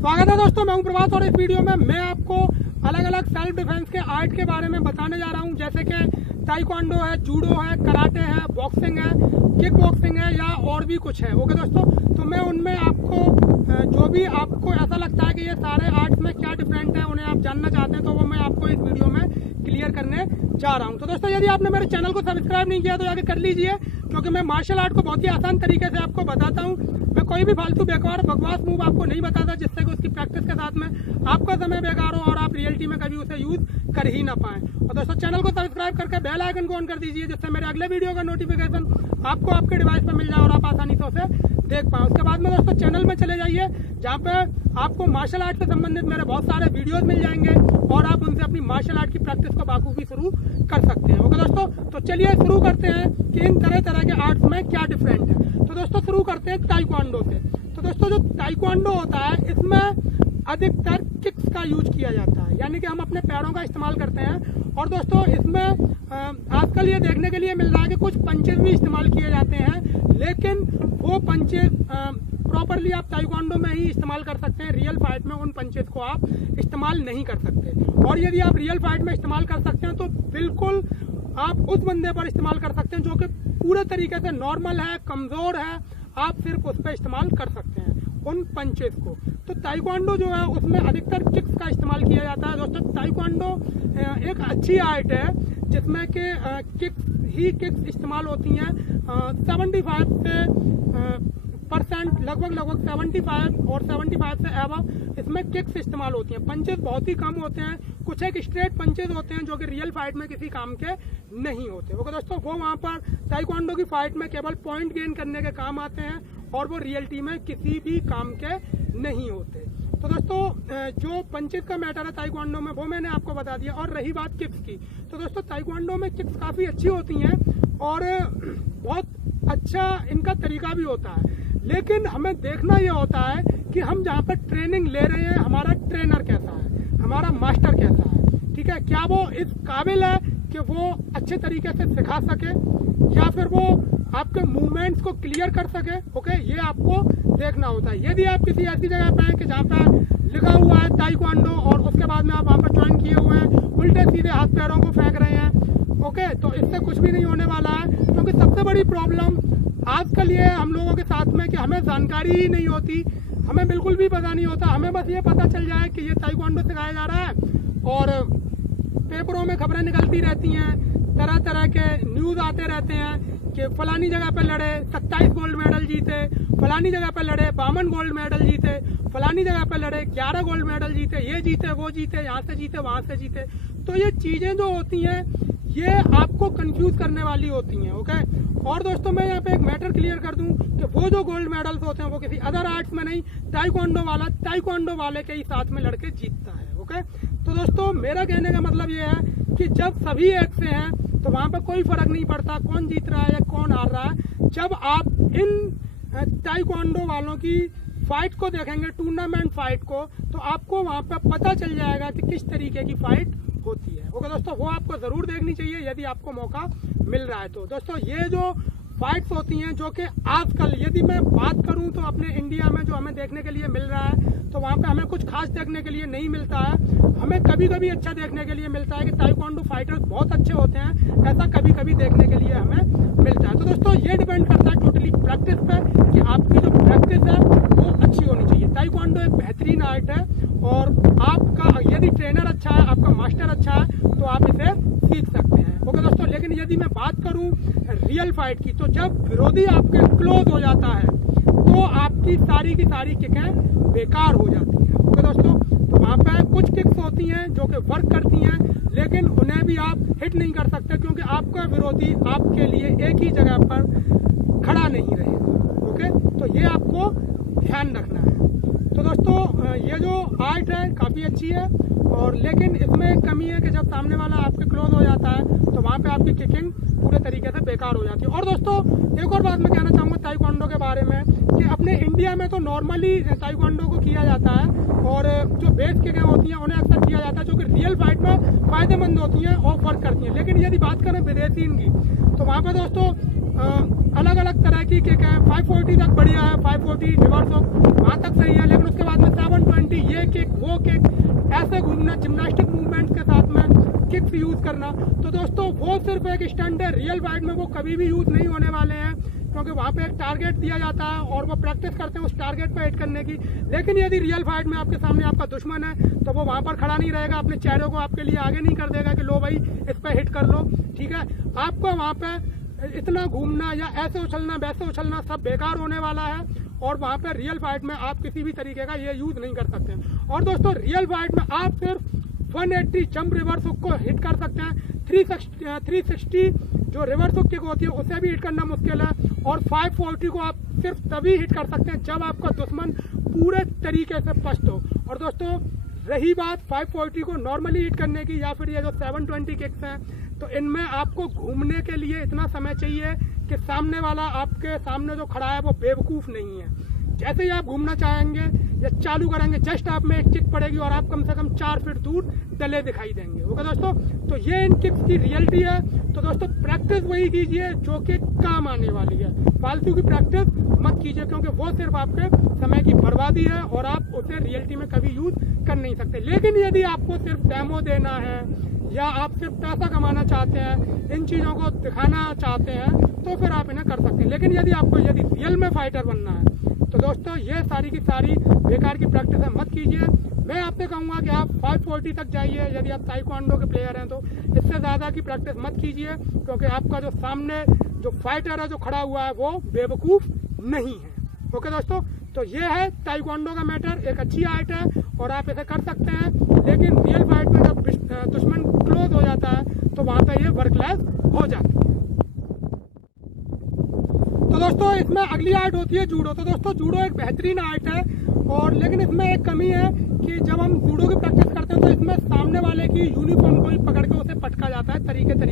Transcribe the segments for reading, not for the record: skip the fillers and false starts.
स्वागत है दोस्तों, मैं हूं प्रभात और इस वीडियो में मैं आपको अलग अलग सेल्फ डिफेंस के आर्ट के बारे में बताने जा रहा हूं, जैसे कि ताइक्वांडो है, जूडो है, कराटे है, बॉक्सिंग है, किक बॉक्सिंग है या और भी कुछ है। ओके दोस्तों, तो मैं उनमें आपको जो भी आपको ऐसा लगता है कि ये सारे आर्ट्स में क्या डिफरेंट है, उन्हें आप जानना चाहते हैं, तो वो मैं आपको इस वीडियो में क्लियर करने जा रहा हूँ। तो दोस्तों, यदि आपने मेरे चैनल को सब्सक्राइब नहीं किया तो जाके कर लीजिए, क्योंकि मैं मार्शल आर्ट को बहुत ही आसान तरीके से आपको बताता हूँ। मैं कोई भी फालतू बेकार बकवास मूव आपको नहीं बताता जिससे कि उसकी प्रैक्टिस के साथ में आपका समय बेकार हो और आप रियलिटी में कभी उसे यूज कर ही ना पाएं। और दोस्तों, चैनल को सब्सक्राइब करके बेल आइकन को ऑन कर दीजिए, जिससे मेरे अगले वीडियो का नोटिफिकेशन आपको आपके डिवाइस पर मिल जाए और आप आसानी से उसे देख पाएं। उसके बाद में दोस्तों चैनल में चले जाइए, जहाँ पे आपको मार्शल आर्ट से संबंधित मेरे बहुत सारे वीडियोज मिल जाएंगे और आप उनसे अपनी मार्शल आर्ट की प्रैक्टिस को बाखूबी शुरू कर सकते हैं। ओके दोस्तों, तो चलिए शुरू करते हैं कि इन तरह तरह के आर्ट्स में क्या डिफरेंट है। तो दोस्तों, शुरू करते हैं ताइक्वांडो से। तो दोस्तों, जो ताइक्वांडो होता है, इसमें अधिकतर किक्स का यूज किया जाता है, यानी कि हम अपने पैरों का इस्तेमाल करते हैं। और दोस्तों, इसमें आजकल ये देखने के लिए मिल रहा है कि कुछ पंचेज भी इस्तेमाल किए जाते हैं, लेकिन वो पंचेज प्रॉपरली आप ताइक्वांडो में ही इस्तेमाल कर सकते हैं। रियल फाइट में उन पंचेस को आप इस्तेमाल नहीं कर सकते। और यदि आप रियल फाइट में इस्तेमाल कर सकते हैं तो बिल्कुल आप उस बंदे पर इस्तेमाल कर सकते हैं जो कि पूरे तरीके से नॉर्मल है, कमजोर है, आप सिर्फ उस पर इस्तेमाल कर सकते हैं उन पंचेस को। तो ताइक्वांडो जो है उसमें अधिकतर किक्स का इस्तेमाल किया जाता है। दोस्तों ताइक्वांडो एक अच्छी आर्ट है जिसमें कि किक्स इस्तेमाल होती हैं। 75 से % लगभग 75 और 75 से एबव इसमें किक्स इस्तेमाल होती हैं। पंचेस बहुत ही कम होते हैं, कुछ एक स्ट्रेट पंचेस होते हैं जो कि रियल फाइट में किसी काम के नहीं होते। ओके दोस्तों, वो वहाँ पर ताइक्वांडो की फाइट में केवल पॉइंट गेन करने के काम आते हैं और वो रियलिटी में किसी भी काम के नहीं होते। तो दोस्तों जो पंचेस का मैटर है ताइक्वांडो में वो मैंने आपको बता दिया। और रही बात किक्स की, तो दोस्तों ताइक्वांडो में किक्स काफी अच्छी होती हैं और बहुत अच्छा इनका तरीका भी होता है। लेकिन हमें देखना ये होता है कि हम जहाँ पर ट्रेनिंग ले रहे हैं हमारा ट्रेनर कैसा है, हमारा मास्टर कैसा है, ठीक है, क्या वो इस काबिल है कि वो अच्छे तरीके से सिखा सके या फिर वो आपके मूवमेंट्स को क्लियर कर सके। ओके, ये आपको देखना होता है। यदि आप किसी ऐसी जगह पे हैं कि जहाँ पे लिखा हुआ है ताइक्वांडो और उसके बाद में आप वहाँ पर ज्वाइन किए हुए हैं, उल्टे सीधे हाथ पैरों को फेंक रहे हैं, ओके, तो इससे कुछ भी नहीं होने वाला है। क्योंकि सबसे बड़ी प्रॉब्लम आजकल ये हम लोगों के साथ में कि हमें जानकारी ही नहीं होती, हमें बिल्कुल भी पता नहीं होता। हमें बस ये पता चल जाए कि ये ताइक्वांडो सिखाया जा रहा है और पेपरों में खबरें निकलती रहती हैं, तरह तरह के न्यूज आते रहते हैं कि फलानी जगह पे लड़े 27 गोल्ड मेडल जीते, फलानी जगह पे लड़े 52 गोल्ड मेडल जीते, फलानी जगह पे लड़े 11 गोल्ड मेडल जीते, ये जीते वो जीते, यहाँ से जीते वहां से जीते। तो ये चीजें जो होती हैं ये आपको कंफ्यूज करने वाली होती हैं। ओके, और दोस्तों मैं यहाँ पे एक मैटर क्लियर कर दूं कि वो जो गोल्ड मेडल्स होते हैं वो किसी अदर आर्ट्स में नहीं, ताइक्वांडो वाले के ही साथ में लड़के जीतता है। ओके, तो दोस्तों मेरा कहने का मतलब ये है कि जब सभी एक से हैं तो वहां पर कोई फर्क नहीं पड़ता कौन जीत रहा है या कौन हार रहा है। जब आप इन ताइक्वांडो वालों की फाइट को देखेंगे, टूर्नामेंट फाइट को, तो आपको वहां पर पता चल जाएगा कि किस तरीके की फाइट होती है। ओके दोस्तों, वो आपको जरूर देखनी चाहिए यदि आपको मौका मिल रहा है तो। दोस्तों ये जो फाइट्स होती हैं जो कि आजकल यदि मैं बात करूं तो अपने इंडिया में जो हमें देखने के लिए मिल रहा है तो वहां पे हमें कुछ खास देखने के लिए नहीं मिलता है। हमें कभी कभी अच्छा देखने के लिए मिलता है कि ताइक्वांडो फाइटर्स बहुत अच्छे होते हैं, ऐसा कभी कभी देखने के लिए हमें मिलता है। तो दोस्तों ये डिपेंड करता है टोटली प्रैक्टिस पे कि आपकी जो प्रैक्टिस है वो अच्छी होनी चाहिए। ताइक्वांडो एक बेहतरीन आर्ट है और आपका यदि ट्रेनर अच्छा है, आपका मास्टर अच्छा है तो आप इसे सीख सकते हैं। ओके दोस्तों, लेकिन यदि मैं बात करूं रियल फाइट की, तो जब विरोधी आपके क्लोज हो जाता है तो आपकी सारी की सारी किकें बेकार हो जाती हैं। ओके दोस्तों, तो वहाँ पे कुछ किक्स होती हैं जो कि वर्क करती हैं लेकिन उन्हें भी आप हिट नहीं कर सकते क्योंकि आपका विरोधी आपके लिए एक ही जगह पर खड़ा नहीं रहेगा। ओके, तो ये आपको ध्यान रखना है। तो दोस्तों ये जो आर्ट है काफी अच्छी है और लेकिन इसमें एक कमी है कि जब सामने वाला आपके क्लोज हो जाता है तो वहाँ पे आपकी किकिंग पूरे तरीके से बेकार हो जाती है। और दोस्तों एक और बात मैं कहना चाहूंगा ताइक्वांडो के बारे में कि अपने इंडिया में तो नॉर्मली ताइक्वांडो को किया जाता है और जो बेस किकें होती हैं उन्हें अक्सर किया जाता है जो कि रियल फाइट में फायदेमंद होती हैं और वर्क करती हैं। लेकिन यदि बात करें विदेशीन की तो वहाँ पे दोस्तों अलग अलग तरह की किक है। 540 तक बढ़िया है, 540 रिवर्स हुक वहाँ तक सही है, लेकिन उसके बाद में 720 ये किक वो किक ऐसे घूमना, जिम्नास्टिक मूवमेंट्स के साथ में किक्स यूज करना, तो दोस्तों वो सिर्फ एक स्टंट है। रियल फाइट में वो कभी भी यूज नहीं होने वाले हैं क्योंकि वहाँ पे एक टारगेट दिया जाता है और वो प्रैक्टिस करते हैं उस टारगेट पर हिट करने की। लेकिन यदि रियल फाइट में आपके सामने आपका दुश्मन है तो वो वहाँ पर खड़ा नहीं रहेगा, अपने चेहरे को आपके लिए आगे नहीं कर देगा कि लो भाई इस पर हिट कर लो। ठीक है, आपको वहाँ पे इतना घूमना या ऐसे उछलना वैसे उछलना सब बेकार होने वाला है और वहाँ पे रियल फाइट में आप किसी भी तरीके का ये यूज नहीं कर सकते। और दोस्तों रियल फाइट में आप सिर्फ 180 जंप रिवर्स हुक को हिट कर सकते हैं। 360 जो रिवर्स हुक किक होती है उसे भी हिट करना मुश्किल है और 540 को आप सिर्फ तभी हिट कर सकते हैं जब आपका दुश्मन पूरे तरीके से पस्त हो। और दोस्तों रही बात 540 को नॉर्मली हिट करने की या फिर ये जो 720 किक्स हैं, तो इनमें आपको घूमने के लिए इतना समय चाहिए कि सामने वाला आपके सामने जो खड़ा है वो बेवकूफ नहीं है। जैसे ही आप घूमना चाहेंगे या चालू करेंगे, जस्ट आप में एक किक पड़ेगी और आप कम से कम 4 फीट दूर डले दिखाई देंगे। ओके दोस्तों, तो ये इन किक्स की रियलिटी है। तो दोस्तों प्रैक्टिस वही कीजिए जो कि काम आने वाली है, फालतू की प्रैक्टिस मत कीजिए, क्योंकि वो सिर्फ आपके समय की बर्बादी है और आप उसे रियलिटी में कभी यूज कर नहीं सकते। लेकिन यदि आपको सिर्फ डेमो देना है या आप सिर्फ पैसा कमाना चाहते हैं, इन चीज़ों को दिखाना चाहते हैं, तो फिर आप इन्हें कर सकते हैं। लेकिन यदि आपको रियल में फाइटर बनना है तो दोस्तों ये सारी की सारी बेकार की प्रैक्टिस है, मत कीजिए। मैं आपसे कहूँगा कि आप 540 तक जाइए यदि आप ताइक्वांडो के प्लेयर हैं, तो इससे ज़्यादा की प्रैक्टिस मत कीजिए, क्योंकि आपका जो सामने जो फाइटर है जो खड़ा हुआ है वो बेवकूफ़ नहीं है। ओके दोस्तों, तो ये है ताइक्वांडो का मैटर। एक अच्छी आर्ट है और आप इसे कर सकते हैं, लेकिन रियल फाइट में जब दुश्मन क्लोज हो जाता है तो वहाँ पे ये वर्कलेस हो जाती है। तो दोस्तों इसमें अगली आर्ट होती है जूडो। तो दोस्तों जूडो एक बेहतरीन आर्ट है, और लेकिन इसमें एक कमी है कि जब हम जूडो की प्रैक्टिस करते हैं तो इसमें सामने वाले की यूनिफॉर्म को ही पकड़ के उसे पटका जाता है तरीके से।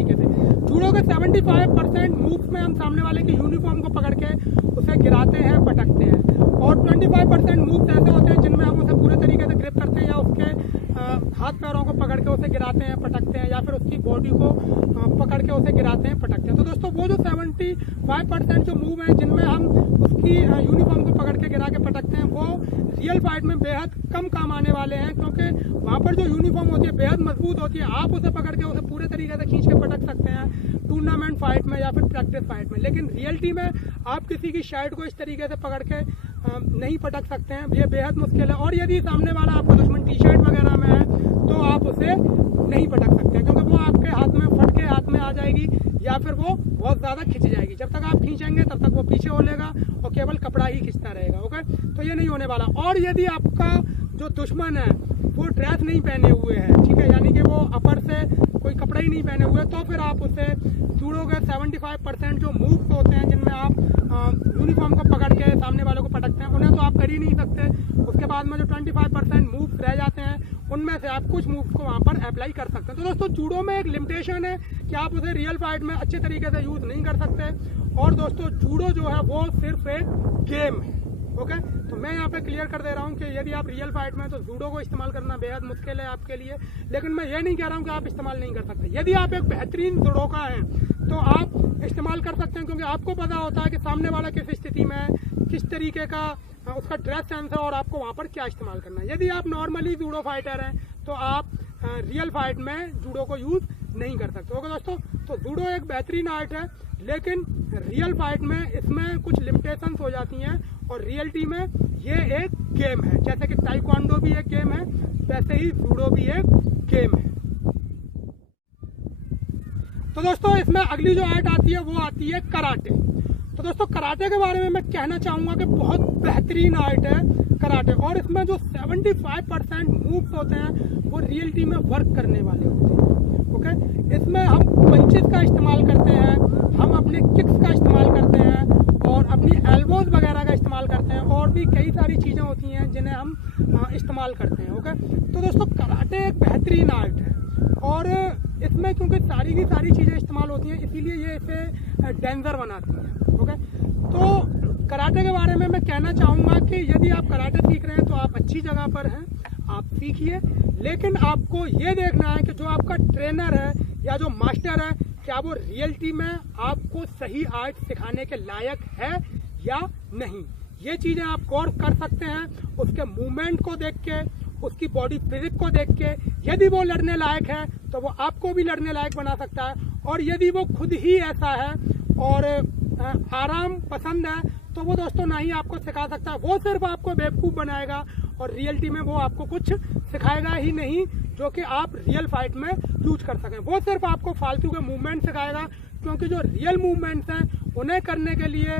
जूडो के 75% मूव्स में हम सामने वाले की यूनिफॉर्म को पकड़ के उसे गिराते हैं, पटकते हैं, और 25% मूव्स ऐसे होते हैं जिनमें हम उसे पूरे तरीके से ग्रिप करते हैं या उसके हाथ पैरों को पकड़ के उसे गिराते हैं, पटकते हैं, या फिर उसकी बॉडी को पकड़ के उसे गिराते हैं, पटकते हैं। तो दोस्तों वो जो 75% जो मूव है जिनमें हम उसकी यूनिफॉर्म को पकड़ के गिरा के पटकते हैं, वो रियल फाइट में बेहद कम काम आने वाले हैं, क्योंकि वहाँ पर जो यूनिफॉर्म होती है बेहद मजबूत होती है। आप उसे पकड़ के उसे पूरे तरीके से खींच के पटक सकते हैं टूर्नामेंट फाइट में या फिर प्रैक्टिस फाइट में, लेकिन रियलिटी में आप किसी की शर्ट को इस तरीके से पकड़ के नहीं पटक सकते हैं, ये बेहद मुश्किल है। और यदि सामने वाला आपका दुश्मन टी शर्ट वगैरह में है तो आप उसे नहीं पटक सकते, क्योंकि वो आपके हाथ में फट के हाथ में आ जाएगी या फिर वो बहुत ज़्यादा खिंच जाएगी। जब तक आप खींचेंगे तब तक वो पीछे हो लेगा और केवल कपड़ा ही खींचता रहेगा। ओके, तो ये नहीं होने वाला। और यदि आपका जो दुश्मन है वो ड्रेस नहीं पहने हुए है, ठीक है, यानी कि वो अपर से कोई कपड़ा ही नहीं पहने हुए, तो फिर आप उसे जूडो के 75% जो मूव्स होते हैं जिनमें आप यूनिफॉर्म को पकड़ के सामने वालों को पटकते हैं, उन्हें तो आप कर ही नहीं सकते। उसके बाद में जो 25% मूव्स रह जाते हैं उनमें से आप कुछ मूव्स को वहाँ पर अप्लाई कर सकते हैं। तो दोस्तों जूडो में एक लिमिटेशन है कि आप उसे रियल फाइट में अच्छे तरीके से यूज नहीं कर सकते। और दोस्तों जूडो जो है वो सिर्फ एक गेम है। ओके, तो मैं यहाँ पे क्लियर कर दे रहा हूँ कि यदि आप रियल फाइट में तो जूडो को इस्तेमाल करना बेहद मुश्किल है आपके लिए, लेकिन मैं ये नहीं कह रहा हूँ कि आप इस्तेमाल नहीं कर सकते। यदि आप एक बेहतरीन जुडोका हैं तो आप इस्तेमाल कर सकते हैं, क्योंकि आपको पता होता है कि सामने वाला किस स्थिति में है, किस तरीके का उसका ड्रेस सेंस है और आपको वहाँ पर क्या इस्तेमाल करना है। यदि आप नॉर्मली जूडो फाइटर हैं तो आप रियल फाइट में जूडो को यूज नहीं कर सकते। ओके दोस्तों, तो जूडो एक बेहतरीन आर्ट है, लेकिन रियल फाइट में इसमें कुछ लिमिटेशंस हो जाती हैं, और रियलिटी में ये एक गेम है। जैसे कि ताइक्वांडो भी एक गेम है, वैसे ही जूडो भी एक गेम है। तो दोस्तों इसमें अगली जो आर्ट आती है वो आती है कराटे। तो दोस्तों कराटे के बारे में मैं कहना चाहूँगा कि बहुत बेहतरीन आर्ट है कराटे, और इसमें जो 75% मूव्स होते हैं वो रियलिटी में वर्क करने वाले होते हैं। ओके, इसमें हम पंचेस का इस्तेमाल करते हैं, हम अपने किक्स का इस्तेमाल करते हैं, और अपनी एल्बोज वगैरह का इस्तेमाल करते हैं, और भी कई सारी चीज़ें होती हैं जिन्हें हम इस्तेमाल करते हैं। ओके, तो दोस्तों कराटे एक बेहतरीन आर्ट है, और इसमें क्योंकि सारी की सारी चीज़ें इस्तेमाल होती हैं इसीलिए ये इसे डेंजर बनाती हैं। ओके, तो कराटे के बारे में मैं कहना चाहूँगा कि यदि आप कराटे सीख रहे हैं तो आप अच्छी जगह पर हैं, आप सीखिए, लेकिन आपको ये देखना है कि जो आपका ट्रेनर है या जो मास्टर है क्या वो रियलिटी में आपको सही आर्ट सिखाने के लायक है या नहीं। ये चीज़ें आप गौर कर सकते हैं उसके मूवमेंट को देख के, उसकी बॉडी फिजिक को देख के। यदि वो लड़ने लायक है तो वो आपको भी लड़ने लायक बना सकता है, और यदि वो खुद ही ऐसा है और आराम पसंद है तो वो दोस्तों ना ही आपको सिखा सकता है, वो सिर्फ आपको बेवकूफ़ बनाएगा, और रियलिटी में वो आपको कुछ सिखाएगा ही नहीं जो कि आप रियल फाइट में यूज कर सकें। वो सिर्फ आपको फालतू के मूवमेंट सिखाएगा, क्योंकि जो रियल मूवमेंट्स हैं उन्हें करने के लिए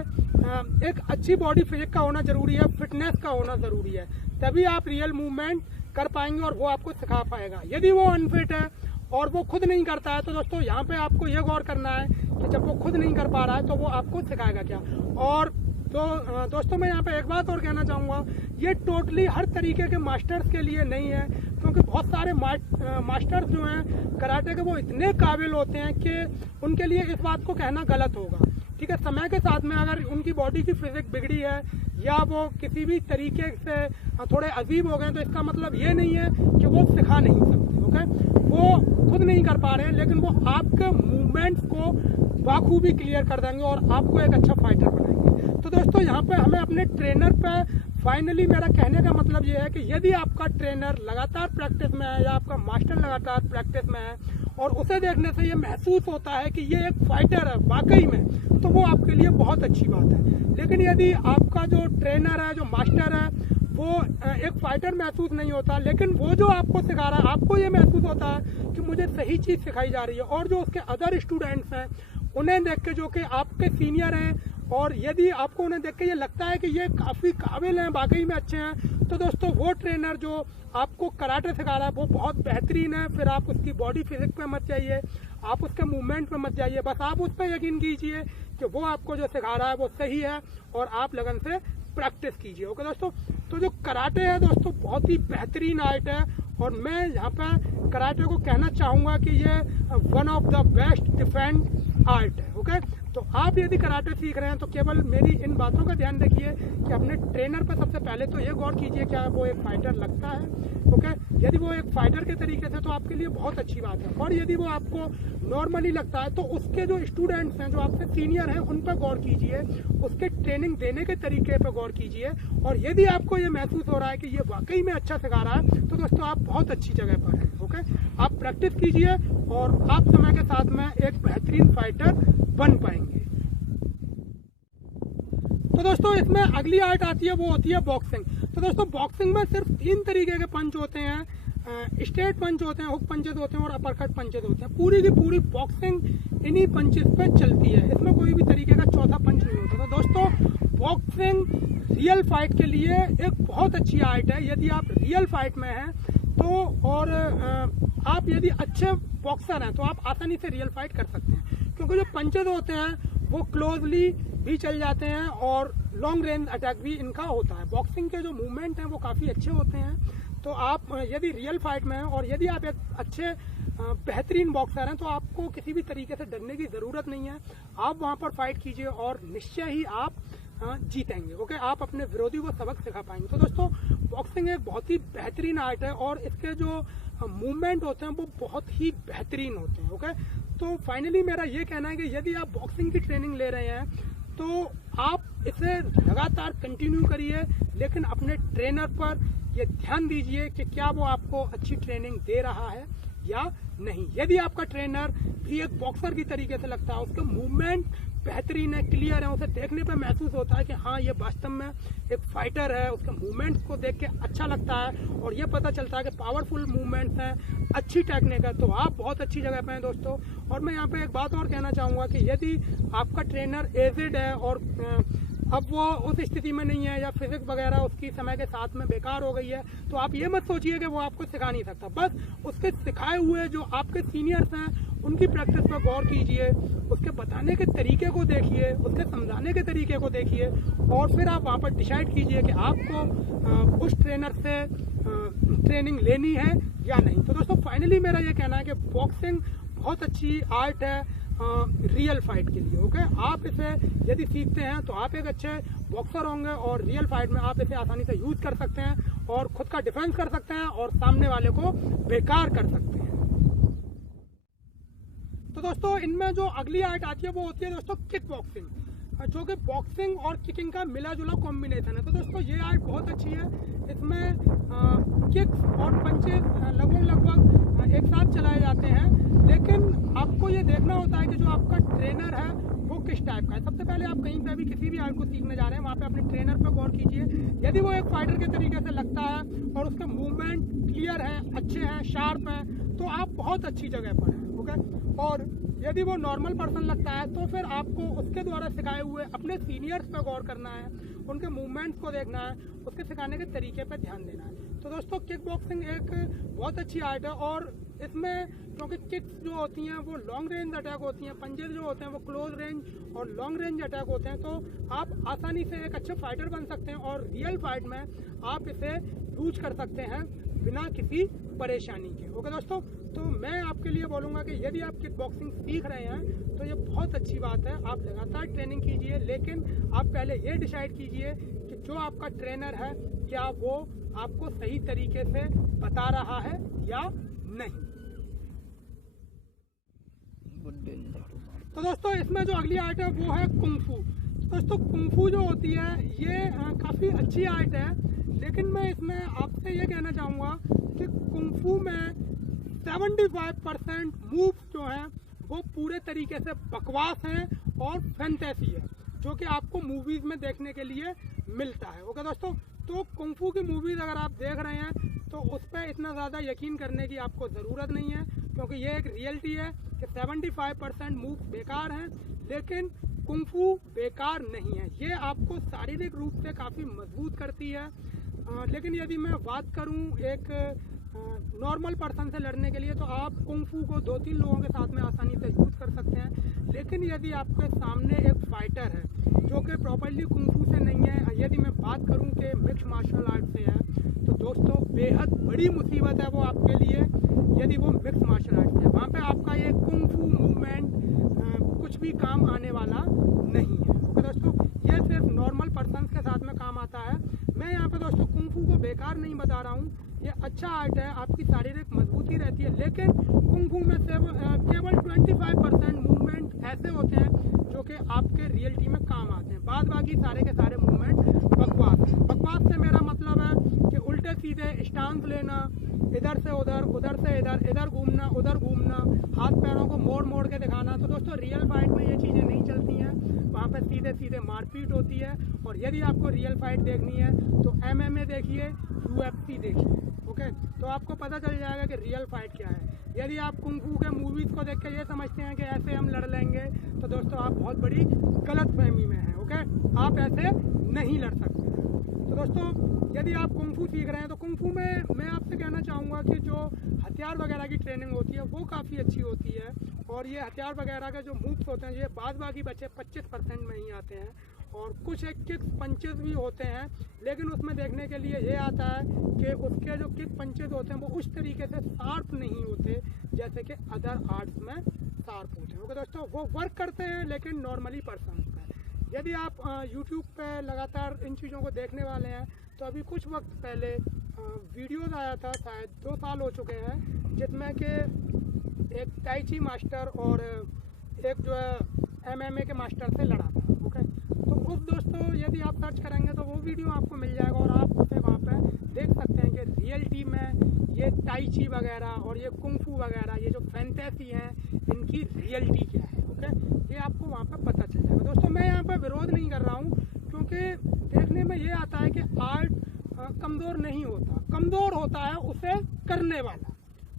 एक अच्छी बॉडी फिजिक का होना जरूरी है, फिटनेस का होना जरूरी है, तभी आप रियल मूवमेंट कर पाएंगे और वो आपको सिखा पाएगा। यदि वो अनफिट है और वो खुद नहीं करता है तो दोस्तों यहाँ पे आपको ये गौर करना है कि जब वो खुद नहीं कर पा रहा है तो वो आपको सिखाएगा क्या। और तो दोस्तों मैं यहाँ पे एक बात और कहना चाहूँगा, ये टोटली हर तरीके के मास्टर्स के लिए नहीं है, क्योंकि बहुत सारे मास्टर्स जो हैं कराटे के वो इतने काबिल होते हैं कि उनके लिए इस बात को कहना गलत होगा। ठीक है, समय के साथ में अगर उनकी बॉडी की फिजिक्स बिगड़ी है या वो किसी भी तरीके से थोड़े अजीब हो गए तो इसका मतलब ये नहीं है कि वो सिखा नहीं सकते। ओके, वो खुद नहीं कर पा रहे हैं लेकिन वो आपके मूवमेंट्स को बाखूबी क्लियर कर देंगे और आपको एक अच्छा फाइटर बनाएंगे। तो दोस्तों यहाँ पे हमें अपने ट्रेनर पे फाइनली मेरा कहने का मतलब ये है कि यदि आपका ट्रेनर लगातार प्रैक्टिस में है या आपका मास्टर लगातार प्रैक्टिस में है और उसे देखने से ये महसूस होता है कि ये एक फाइटर है वाकई में, तो वो आपके लिए बहुत अच्छी बात है। लेकिन यदि आपका जो ट्रेनर है, जो मास्टर है, वो एक फाइटर महसूस नहीं होता, लेकिन वो जो आपको सिखा रहा है आपको ये महसूस होता है कि मुझे सही चीज़ सिखाई जा रही है, और जो उसके अदर स्टूडेंट्स हैं उन्हें देख के, जो कि आपके सीनियर हैं, और यदि आपको उन्हें देख के ये लगता है कि ये काफ़ी काबिल हैं, वाकई में अच्छे हैं, तो दोस्तों वो ट्रेनर जो आपको कराटे सिखा रहा है वो बहुत बेहतरीन है। फिर आप उसकी बॉडी फिजिक्स पे मत जाइए, आप उसके मूवमेंट पे मत जाइए, बस आप उस पर यकीन कीजिए कि वो आपको जो सिखा रहा है वो सही है और आप लगन से प्रैक्टिस कीजिए। ओके दोस्तों, तो जो कराटे है दोस्तों बहुत ही बेहतरीन आर्ट है, और मैं यहाँ पे कराटे को कहना चाहूँगा कि ये one of the best defence art है। ओके, तो आप यदि कराटे सीख रहे हैं तो केवल मेरी इन बातों का ध्यान रखिए कि अपने ट्रेनर पर सबसे पहले तो ये गौर कीजिए क्या वो एक फाइटर लगता है। ओके, यदि वो एक फाइटर के तरीके से तो आपके लिए बहुत अच्छी बात है, और यदि वो आपको नॉर्मली लगता है तो उसके जो स्टूडेंट्स हैं, जो आपसे सीनियर हैं, उन पर गौर कीजिए, उसके ट्रेनिंग देने के तरीके पर गौर कीजिए, और यदि आपको ये महसूस हो रहा है कि ये वाकई में अच्छा सिखा रहा है तो दोस्तों आप बहुत अच्छी जगह पर हैं। ओके, आप प्रैक्टिस कीजिए और आप समय के साथ में एक बेहतरीन फाइटर बन पाएंगे। तो दोस्तों इसमें अगली आर्ट आती है, वो होती है बॉक्सिंग। तो दोस्तों बॉक्सिंग में सिर्फ 3 तरीके के पंच होते हैं, स्ट्रेट पंच होते हैं, हुक पंचेस होते हैं और अपरकट पंचेस होते हैं। पूरी की पूरी बॉक्सिंग इन्हीं पंचेस पे चलती है, इसमें कोई भी तरीके का चौथा पंच नहीं होता। तो दोस्तों बॉक्सिंग रियल फाइट के लिए एक बहुत अच्छी आर्ट है। यदि आप रियल फाइट में हैं तो, और आप यदि अच्छे बॉक्सर हैं तो आप आसानी से रियल फाइट कर सकते हैं, क्योंकि जो पंचेस होते हैं वो क्लोजली भी चल जाते हैं और लॉन्ग रेंज अटैक भी इनका होता है। बॉक्सिंग के जो मूवमेंट हैं वो काफ़ी अच्छे होते हैं। तो आप यदि रियल फाइट में हैं और यदि आप एक अच्छे बेहतरीन बॉक्सर हैं तो आपको किसी भी तरीके से डरने की ज़रूरत नहीं है। आप वहाँ पर फाइट कीजिए और निश्चय ही आप जीतेंगे। ओके, आप अपने विरोधी को सबक सिखा पाएंगे। तो दोस्तों बॉक्सिंग एक बहुत ही बेहतरीन आर्ट है और इसके जो मूवमेंट होते हैं वो बहुत ही बेहतरीन होते हैं। ओके, तो फाइनली मेरा ये कहना है कि यदि आप बॉक्सिंग की ट्रेनिंग ले रहे हैं तो आप इसे लगातार कंटिन्यू करिए, लेकिन अपने ट्रेनर पर ये ध्यान दीजिए कि क्या वो आपको अच्छी ट्रेनिंग दे रहा है या नहीं। यदि आपका ट्रेनर भी एक बॉक्सर की तरीके से लगता है, उसके मूवमेंट बेहतरीन है, क्लियर है, उसे देखने पे महसूस होता है कि हाँ ये वास्तव में एक फाइटर है, उसके मूवमेंट्स को देख के अच्छा लगता है और ये पता चलता है कि पावरफुल मूवमेंट्स हैं, अच्छी टेक्निक है, तो आप बहुत अच्छी जगह पे हैं दोस्तों। और मैं यहाँ पे एक बात और कहना चाहूँगा कि यदि आपका ट्रेनर एजेड है और अब वो उस स्थिति में नहीं है या फिजिक्स वगैरह उसकी समय के साथ में बेकार हो गई है, तो आप ये मत सोचिए कि वो आपको सिखा नहीं सकता। बस उसके सिखाए हुए जो आपके सीनियर्स हैं उनकी प्रैक्टिस पर गौर कीजिए, उसके बताने के तरीके को देखिए, उसके समझाने के तरीके को देखिए, और फिर आप वहाँ पर डिसाइड कीजिए कि आपको उस ट्रेनर से ट्रेनिंग लेनी है या नहीं। तो दोस्तों फाइनली मेरा ये कहना है कि बॉक्सिंग बहुत अच्छी आर्ट है रियल फाइट के लिए। ओके, आप इसे यदि सीखते हैं तो आप एक अच्छे बॉक्सर होंगे और रियल फाइट में आप इसे आसानी से यूज कर सकते हैं और खुद का डिफेंस कर सकते हैं और सामने वाले को बेकार कर सकते हैं। तो दोस्तों इनमें जो अगली आर्ट आती है वो होती है दोस्तों किक बॉक्सिंग, जो कि बॉक्सिंग और किकिंग का मिला जुला कॉम्बिनेशन है। तो दोस्तों ये आर्ट बहुत अच्छी है, इसमें किक्स और पंचेस लगभग एक साथ चलाए जाते हैं, लेकिन आपको ये देखना होता है कि जो आपका ट्रेनर है वो किस टाइप का है। सबसे पहले आप कहीं पे भी किसी भी आर्ट को सीखने जा रहे हैं वहाँ पे अपने ट्रेनर पर गौर कीजिए। यदि वो एक फाइटर के तरीके से लगता है और उसके मूवमेंट क्लियर है, अच्छे हैं, शार्प हैं, तो आप बहुत अच्छी जगह पर हैं। ओके, और यदि वो नॉर्मल पर्सन लगता है तो फिर आपको उसके द्वारा सिखाए हुए अपने सीनियर्स पर गौर करना है, उनके मूवमेंट्स को देखना है, उसके सिखाने के तरीके पर ध्यान देना है। तो दोस्तों किक बॉक्सिंग एक बहुत अच्छी आर्ट है और इसमें क्योंकि किक्स जो होती हैं वो लॉन्ग रेंज अटैक होती हैं, पंजेस जो होते हैं वो क्लोज रेंज और लॉन्ग रेंज अटैक होते हैं, तो आप आसानी से एक अच्छे फाइटर बन सकते हैं और रियल फाइट में आप इसे यूज कर सकते हैं बिना किसी परेशानी के। ओके दोस्तों, तो मैं आपके लिए बोलूँगा कि यदि आप किक बॉक्सिंग सीख रहे हैं तो ये बहुत अच्छी बात है, आप लगातार ट्रेनिंग कीजिए, लेकिन आप पहले ये डिसाइड कीजिए कि जो आपका ट्रेनर है क्या वो आपको सही तरीके से बता रहा है या नहीं। तो दोस्तों इसमें जो अगली आर्ट है वो है कुंग-फू। दोस्तों कुंग-फू जो होती है ये काफ़ी अच्छी आर्ट है, लेकिन मैं इसमें आपसे ये कहना चाहूँगा कि कुंग-फू में 75% मूव्स जो हैं वो पूरे तरीके से बकवास हैं और फैंटेसी है, जो कि आपको मूवीज़ में देखने के लिए मिलता है। ओके दोस्तों, तो कुंग-फू की मूवीज़ अगर आप देख रहे हैं तो उस पर इतना ज़्यादा यकीन करने की आपको ज़रूरत नहीं है, क्योंकि ये एक रियलिटी है कि 75% मूव्स बेकार हैं, लेकिन कुंग-फू बेकार नहीं है। ये आपको शारीरिक रूप से काफ़ी मजबूत करती है। लेकिन यदि मैं बात करूं एक नॉर्मल पर्सन से लड़ने के लिए तो आप कुंग-फू को 2-3 लोगों के साथ में आसानी से यूज़ कर सकते हैं। लेकिन यदि आपके सामने एक फाइटर है जो कि प्रॉपर्ली कुंग-फू से नहीं है, यदि मैं बात करूं कि मिक्स मार्शल आर्ट से है, तो दोस्तों बेहद बड़ी मुसीबत है वो आपके लिए यदि वो मिक्स मार्शल आर्ट से। वहाँ पे आपका ये कुंग-फू मूवमेंट कुछ भी काम आने वाला नहीं है। ओके दोस्तों, ये सिर्फ नॉर्मल पर्सन के साथ में काम आता है। मैं यहाँ पे दोस्तों कुंग-फू को बेकार नहीं बता रहा हूँ, ये अच्छा आर्ट है, आपकी शारीरिक मजबूती रहती है, लेकिन कुंग-फू में से केवल 25% मूवमेंट ऐसे होते हैं जो कि आपके रियलिटी में काम आते हैं। बाद बाकी सारे के सारे मूवमेंट बकवास है। बकवास से मेरा मतलब है कि उल्टे सीधे स्टांस लेना, इधर से उधर, उधर से इधर, इधर घूमना, उधर घूमना, हाथ पैरों को मोड़ मोड़ के दिखाना। तो दोस्तों रियल फाइट में ये चीज़ें नहीं चलती हैं, वहाँ पे सीधे सीधे मारपीट होती है। और यदि आपको रियल फाइट देखनी है तो MMA देखिए, UFC देखिए। ओके, तो आपको पता चल जाएगा कि रियल फाइट क्या है। यदि आप कुंग-फू के मूवीज़ को देख के ये समझते हैं कि ऐसे हम लड़ लेंगे, तो दोस्तों आप बहुत बड़ी गलतफहमी में हैं। ओके, आप ऐसे नहीं लड़ सकते। तो दोस्तों यदि आप कुंग-फू सीख रहे हैं तो कुंग-फू में मैं आपसे कहना चाहूँगा कि जो हथियार वगैरह की ट्रेनिंग होती है वो काफ़ी अच्छी होती है, और ये हथियार वगैरह के जो मूव्स होते हैं ये बाद बाकी बचे 25% में ही आते हैं, और कुछ एक किक्स पंचेस भी होते हैं, लेकिन उसमें देखने के लिए ये आता है कि उसके जो किक पंचेस होते हैं वो उस तरीके से शार्प नहीं होते जैसे कि अदर आर्ट्स में शार्प होते हैं। ओके दोस्तों, वो वर्क करते हैं लेकिन नॉर्मली पर्सन पे। यदि आप यूट्यूब पे लगातार इन चीज़ों को देखने वाले हैं तो अभी कुछ वक्त पहले वीडियोज़ आया था, शायद 2 साल हो चुके हैं, जिसमें कि एक ताई ची मास्टर और एक जो है MMA के मास्टर से लड़ा था। ओके, तो उस दोस्तों यदि आप सर्च करेंगे तो वो वीडियो आपको मिल जाएगा और आप उसे वहाँ पे देख सकते हैं कि रियलिटी में ये ताई ची वगैरह और ये कुंग-फू वगैरह, ये जो फैंटेसी हैं, इनकी रियलिटी क्या है। ओके, ये आपको वहाँ पे पता चल जाएगा। दोस्तों मैं यहाँ पे विरोध नहीं कर रहा हूँ, क्योंकि देखने में ये आता है कि आर्ट कमज़ोर नहीं होता, कमज़ोर होता है उसे करने वाला,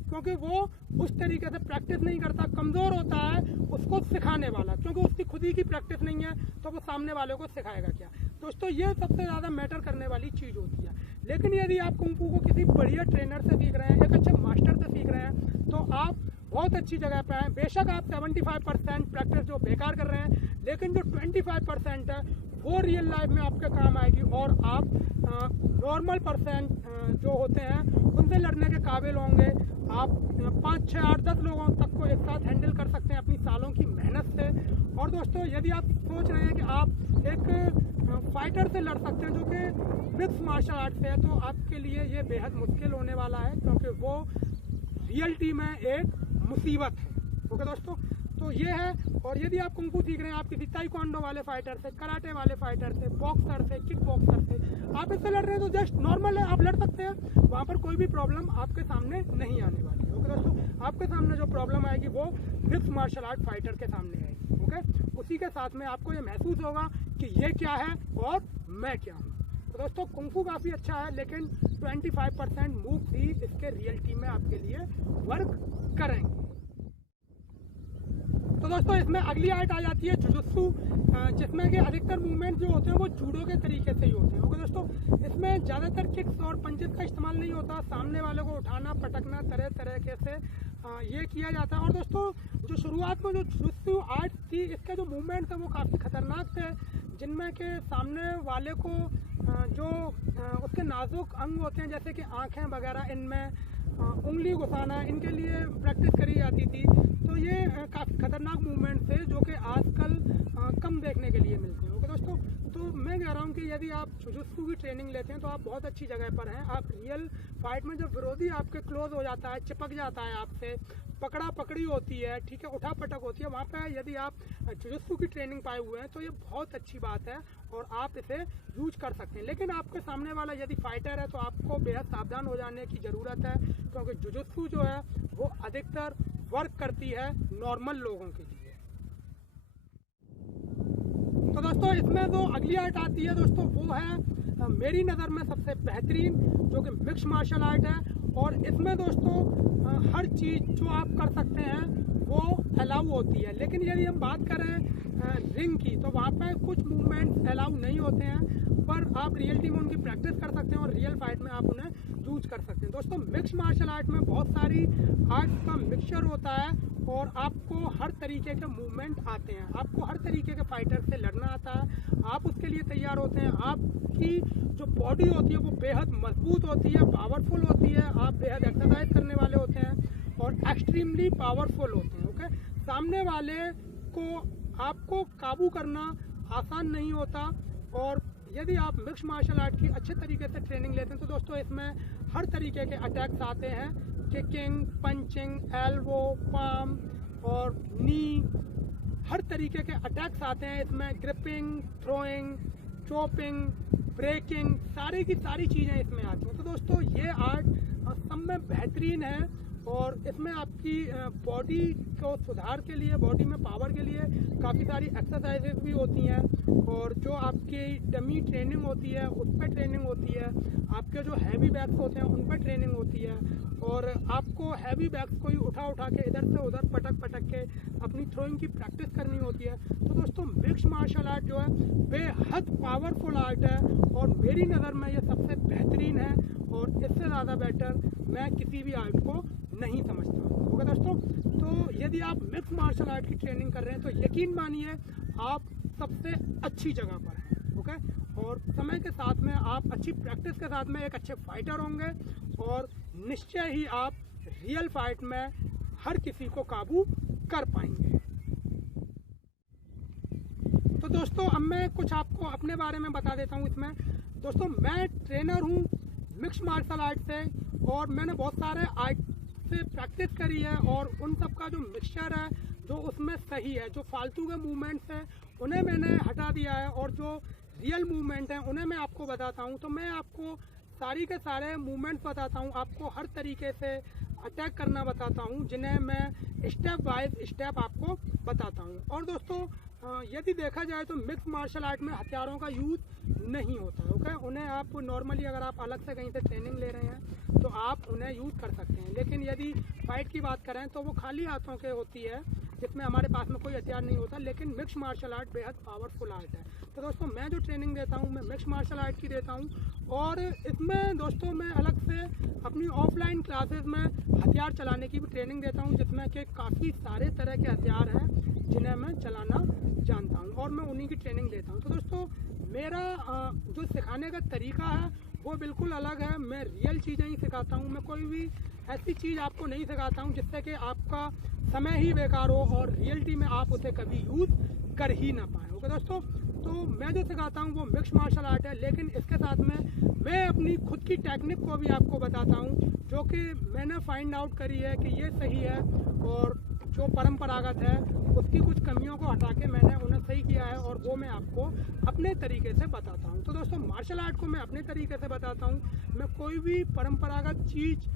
क्योंकि वो उस तरीके से प्रैक्टिस नहीं करता। कमज़ोर होता है उसको सिखाने वाला, क्योंकि उसकी खुद ही की प्रैक्टिस नहीं है तो वो सामने वाले को सिखाएगा क्या। दोस्तों ये सबसे ज़्यादा मैटर करने वाली चीज़ होती है। लेकिन यदि आप कुंग-फू को किसी बढ़िया ट्रेनर से सीख रहे हैं, एक अच्छे मास्टर से सीख रहे हैं, तो आप बहुत अच्छी जगह पे हैं। बेशक आप 75% प्रैक्टिस जो बेकार कर रहे हैं, लेकिन जो 25% है वो रियल लाइफ में आपके काम आएगी, और आप नॉर्मल पर्सन जो होते हैं उनसे लड़ने के काबिल होंगे। आप 5, 6, 8, 10 लोगों तक को एक साथ हैंडल कर सकते हैं अपनी सालों की मेहनत से। और दोस्तों यदि आप सोच रहे हैं कि आप एक फाइटर से लड़ सकते हैं जो कि मिक्स मार्शल आर्ट से है, तो आपके लिए ये बेहद मुश्किल होने वाला है, क्योंकि वो रियलिटी में एक मुसीबत है। ओके दोस्तों, तो ये है। और यदि आप कुंग-फू सीख रहे हैं, आप किसी ताइक्वांडो वाले फाइटर से, कराटे वाले फाइटर से, बॉक्सर से, किक बॉक्सर से आप इससे लड़ रहे हैं तो जस्ट नॉर्मल है, आप लड़ सकते हैं, वहाँ पर कोई भी प्रॉब्लम आपके सामने नहीं आने वाली है। ओके दोस्तों, आपके सामने जो प्रॉब्लम आएगी वो मिक्स मार्शल आर्ट फाइटर के सामने आएगी। ओके, उसी के साथ में आपको ये महसूस होगा कि ये क्या है और मैं क्या हूँ। तो दोस्तों कुंग-फू काफ़ी अच्छा है, लेकिन 25% मूव ही इसके रियलिटी में आपके लिए वर्क करेंगे। तो दोस्तों इसमें अगली आर्ट आ जाती है जुजुत्सु, जिसमें कि अधिकतर मूवमेंट जो होते हैं वो जूडो के तरीके से ही होते हैं। ओके दोस्तों, इसमें ज़्यादातर किक्स और पंचेस का इस्तेमाल नहीं होता, सामने वाले को उठाना, पटकना, तरह तरह से ये किया जाता है। और दोस्तों जो शुरुआत में जो जुजुत्सु आर्ट थी, इसके जो मूवमेंट्स हैं वो काफ़ी खतरनाक थे, जिनमें के सामने वाले को जो उसके नाजुक अंग होते हैं जैसे कि आँखें वगैरह, इनमें उंगली घुसाना, इनके लिए प्रैक्टिस करी जाती थी। तो ये काफ़ी खतरनाक मूवमेंट्स थे जो कि आजकल कम देखने के लिए मिलते हैं। ओके दोस्तों, तो मैं कह रहा हूँ कि यदि आप जुजुत्सु की ट्रेनिंग लेते हैं तो आप बहुत अच्छी जगह पर हैं। आप रियल फाइट में जब विरोधी आपके क्लोज हो जाता है, चिपक जाता है आपसे, पकड़ा पकड़ी होती है, ठीक है, उठा पटक होती है, वहाँ पे यदि आप जुजुत्सु की ट्रेनिंग पाए हुए हैं तो ये बहुत अच्छी बात है और आप इसे यूज कर सकते हैं। लेकिन आपके सामने वाला यदि फाइटर है तो आपको बेहद सावधान हो जाने की ज़रूरत है, क्योंकि जुजुत्सु जो है वो अधिकतर वर्क करती है नॉर्मल लोगों के लिए। तो दोस्तों, इसमें जो अगली आर्ट आती है दोस्तों वो है मेरी नज़र में सबसे बेहतरीन, जो कि मिक्स मार्शल आर्ट है। और इसमें दोस्तों हर चीज़ जो आप कर सकते हैं वो अलाउ होती है। लेकिन यदि हम बात करें रिंग की तो वहाँ पे कुछ मूवमेंट्स अलाउ नहीं होते हैं, पर आप रियलिटी में उनकी प्रैक्टिस कर सकते हैं और रियल फाइट में आप उन्हें यूज कर सकते हैं। दोस्तों, मिक्स मार्शल आर्ट में बहुत सारी आर्ट्स का मिक्सचर होता है और आपको हर तरीके के मूवमेंट आते हैं, आपको हर तरीके के फाइटर से लड़ना आता है, आप उसके लिए तैयार होते हैं। आपकी जो बॉडी होती है वो बेहद मजबूत होती है, पावरफुल होती है, आप बेहद एक्सरसाइज करने वाले होते हैं और एक्सट्रीमली पावरफुल होते हैं। ओके, सामने वाले को आपको काबू करना आसान नहीं होता। और यदि आप मिक्स मार्शल आर्ट की अच्छे तरीके से ट्रेनिंग लेते हैं तो दोस्तों इसमें हर तरीके के अटैक्स आते हैं, किकिंग, पंचिंग, एल्बो, पाम और नी, हर तरीके के अटैक्स आते हैं इसमें। ग्रिपिंग, थ्रोइंग, चोपिंग, ब्रेकिंग, सारी की सारी चीज़ें इसमें आती हैं। तो दोस्तों ये आर्ट सब में बेहतरीन है और इसमें आपकी बॉडी को सुधार के लिए, बॉडी में पावर के लिए काफ़ी सारी एक्सरसाइजेज भी होती हैं और जो आपकी डमी ट्रेनिंग होती है उस पर ट्रेनिंग होती है, आपके जो हैवी बैग्स होते हैं उन पर ट्रेनिंग होती है और आपको हैवी बैग्स को ही उठा उठा के इधर से उधर पटक पटक के अपनी थ्रोइंग की प्रैक्टिस करनी होती है। तो दोस्तों मिक्स मार्शल आर्ट जो है बेहद पावरफुल आर्ट है और मेरी नज़र में ये सबसे बेहतरीन है और इससे ज़्यादा बेटर मैं किसी भी आर्ट को नहीं समझता। ओके दोस्तों, तो यदि आप मिक्स मार्शल आर्ट की ट्रेनिंग कर रहे हैं तो यकीन मानिए आप सबसे अच्छी जगह पर हैं। ओके, और समय के साथ में आप अच्छी प्रैक्टिस के साथ में एक अच्छे फाइटर होंगे और निश्चय ही आप रियल फाइट में हर किसी को काबू कर पाएंगे। तो दोस्तों अब मैं कुछ आपको अपने बारे में बता देता हूँ इसमें। दोस्तों मैं ट्रेनर हूँ मिक्स मार्शल आर्ट से और मैंने बहुत सारे आर्ट से प्रैक्टिस करी है और उन सब का जो मिक्सचर है जो उसमें सही है, जो फालतू के मूवमेंट्स हैं उन्हें मैंने हटा दिया है और जो रियल मूवमेंट हैं उन्हें मैं आपको बताता हूं। तो मैं आपको सारी के सारे मूवमेंट्स बताता हूं, आपको हर तरीके से अटैक करना बताता हूं, जिन्हें मैं स्टेप बाय स्टेप आपको बताता हूं। और दोस्तों यदि देखा जाए तो मिक्स मार्शल आर्ट में हथियारों का यूज़ नहीं होता है। ओके, उन्हें आप नॉर्मली अगर आप अलग से कहीं से ट्रेनिंग ले रहे हैं तो आप उन्हें यूज़ कर सकते हैं। लेकिन यदि फाइट की बात करें तो वो खाली हाथों के होती है जिसमें हमारे पास में कोई हथियार नहीं होता। लेकिन मिक्स मार्शल आर्ट बेहद पावरफुल आर्ट है। तो दोस्तों मैं जो ट्रेनिंग देता हूँ मैं मिक्स मार्शल आर्ट की देता हूँ और इसमें दोस्तों मैं अलग से अपनी ऑफलाइन क्लासेस में हथियार चलाने की भी ट्रेनिंग देता हूँ, जिसमें कि काफ़ी सारे तरह के हथियार हैं जिन्हें मैं चलाना जानता हूँ और मैं उन्हीं की ट्रेनिंग देता हूँ। तो दोस्तों मेरा जो सिखाने का तरीका है वो बिल्कुल अलग है। मैं रियल चीज़ें ही सिखाता हूँ, मैं कोई भी ऐसी चीज़ आपको नहीं सिखाता हूँ जिससे कि आपका समय ही बेकार हो और रियलिटी में आप उसे कभी यूज़ कर ही ना पाए। ओके दोस्तों, तो मैं जो सिखाता हूँ वो मिक्स मार्शल आर्ट है, लेकिन इसके साथ में मैं अपनी खुद की टेक्निक को भी आपको बताता हूँ जो कि मैंने फाइंड आउट करी है कि ये सही है और जो परंपरागत है उसकी कुछ कमियों को हटा के मैंने उन्हें सही किया है और वो मैं आपको अपने तरीके से बताता हूँ। तो दोस्तों मार्शल आर्ट को मैं अपने तरीके से बताता हूँ, मैं कोई भी परंपरागत चीज़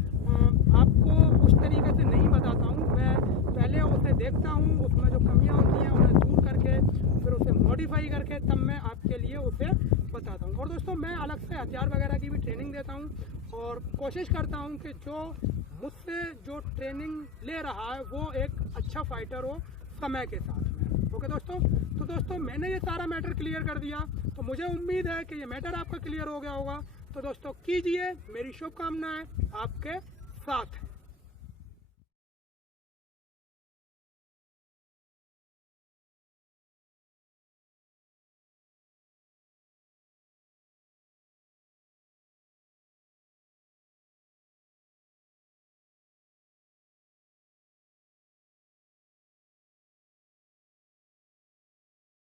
आपको उस तरीके से नहीं बताता हूँ। मैं पहले उसे देखता हूँ, उसमें जो कमियाँ होती हैं उन्हें दूर करके फिर उसे मॉडिफाई करके तब मैं आपके लिए उसे बताता हूँ। और दोस्तों मैं अलग से हथियार वगैरह की भी ट्रेनिंग देता हूँ और कोशिश करता हूँ कि जो मुझसे जो ट्रेनिंग ले रहा है वो एक अच्छा फाइटर हो समय के साथ में। ओके दोस्तों, तो दोस्तों मैंने ये सारा मैटर क्लियर कर दिया, तो मुझे उम्मीद है कि ये मैटर आपका क्लियर हो गया होगा। तो दोस्तों कीजिए, मेरी शुभकामनाएं आपके साथ हैं।